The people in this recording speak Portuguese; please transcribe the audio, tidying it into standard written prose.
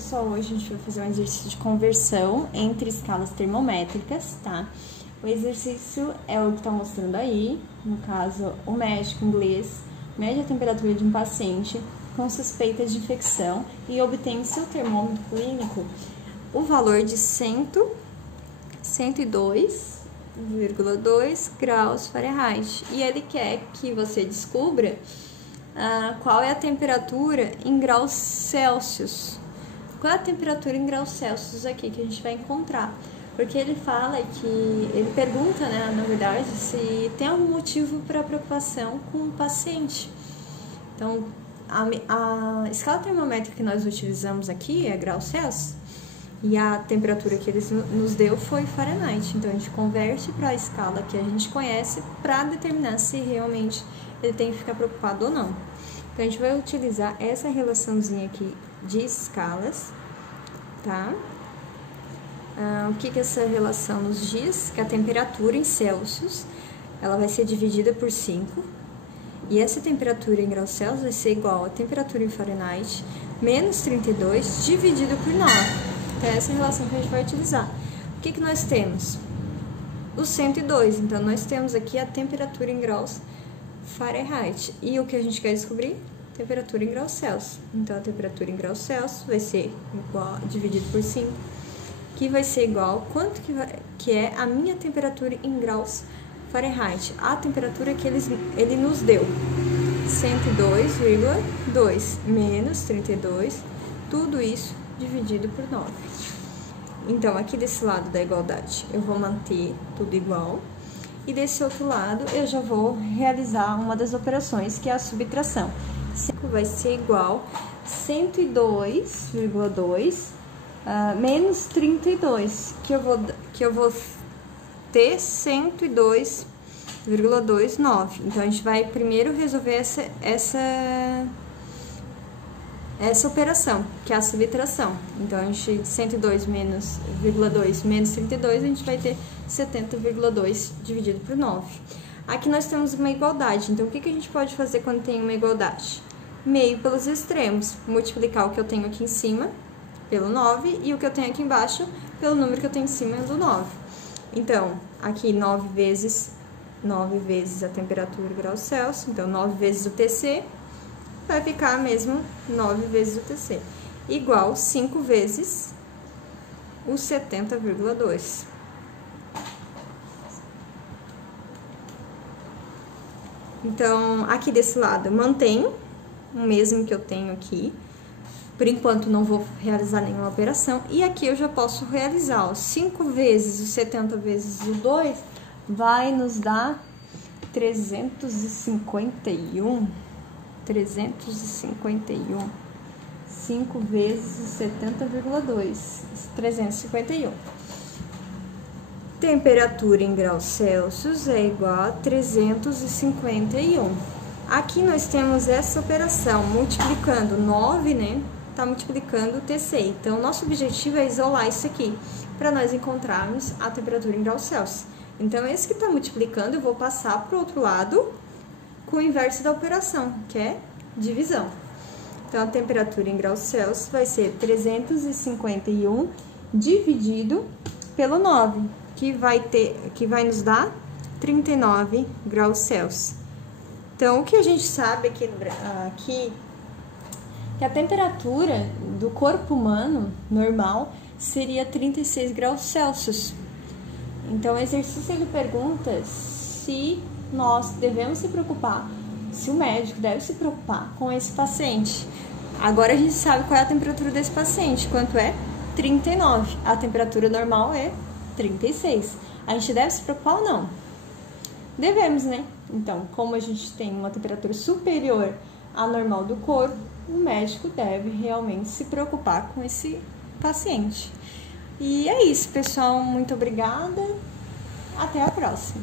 pessoal, hoje a gente vai fazer um exercício de conversão entre escalas termométricas, tá? O exercício é o que tá mostrando aí, no caso, o médico inglês mede a temperatura de um paciente com suspeita de infecção e obtém em seu termômetro clínico o valor de 102,2 graus Fahrenheit. E ele quer que você descubra qual é a temperatura em graus Celsius. Qual é a temperatura em graus Celsius aqui que a gente vai encontrar? Porque ele fala que, ele pergunta, né, na verdade, se tem algum motivo para preocupação com o paciente. Então, a escala termométrica que nós utilizamos aqui é graus Celsius e a temperatura que ele nos deu foi Fahrenheit. Então, a gente converte para a escala que a gente conhece para determinar se realmente ele tem que ficar preocupado ou não. Então, a gente vai utilizar essa relaçãozinha aqui de escalas, tá? O que essa relação nos diz? Que a temperatura em Celsius, ela vai ser dividida por 5, e essa temperatura em graus Celsius vai ser igual a temperatura em Fahrenheit menos 32 dividido por 9. Então, essa é a relação que a gente vai utilizar. O que nós temos? O 102, então nós temos aqui a temperatura em graus Fahrenheit. E o que a gente quer descobrir? Temperatura em graus Celsius. Então, a temperatura em graus Celsius vai ser igual, dividido por 5, que vai ser igual quanto que é a minha temperatura em graus Fahrenheit, a temperatura que ele nos deu, 102,2 menos 32, tudo isso dividido por 9. Então, aqui desse lado da igualdade, eu vou manter tudo igual, e desse outro lado, eu já vou realizar uma das operações, que é a subtração. 5 vai ser igual a 102,2 menos 32, que eu vou ter 102,29. Então, a gente vai primeiro resolver essa operação, que é a subtração. Então, a gente, 102 menos 32, a gente vai ter 70,2 dividido por 9. Aqui nós temos uma igualdade, então o que a gente pode fazer quando tem uma igualdade? Meio pelos extremos, multiplicar o que eu tenho aqui em cima pelo 9 e o que eu tenho aqui embaixo pelo número que eu tenho em cima do 9. Então, aqui 9 vezes a temperatura em graus Celsius, então 9 vezes o TC, vai ficar mesmo 9 vezes o TC, igual 5 vezes o 70,2. Então, aqui desse lado, mantenho o mesmo que eu tenho aqui. Por enquanto, não vou realizar nenhuma operação. E aqui eu já posso realizar, ó, 5 vezes o 70 vezes o 2 vai nos dar 351. 5 vezes o 70,2, 351. Temperatura em graus Celsius é igual a 351. Aqui nós temos essa operação, multiplicando 9, né? Tá multiplicando o TC. Então, nosso objetivo é isolar isso aqui, para nós encontrarmos a temperatura em graus Celsius. Então, esse que tá multiplicando, eu vou passar para o outro lado com o inverso da operação, que é divisão. Então, a temperatura em graus Celsius vai ser 351 dividido pelo 9, que vai nos dar 39 graus Celsius. Então, o que a gente sabe aqui que a temperatura do corpo humano normal seria 36 graus Celsius. Então, o exercício ele pergunta se nós devemos se preocupar, se o médico deve se preocupar com esse paciente. Agora a gente sabe qual é a temperatura desse paciente, quanto é? 39. A temperatura normal é 36. A gente deve se preocupar ou não? Devemos, né? Então, como a gente tem uma temperatura superior à normal do corpo, o médico deve realmente se preocupar com esse paciente. E é isso, pessoal. Muito obrigada. Até a próxima.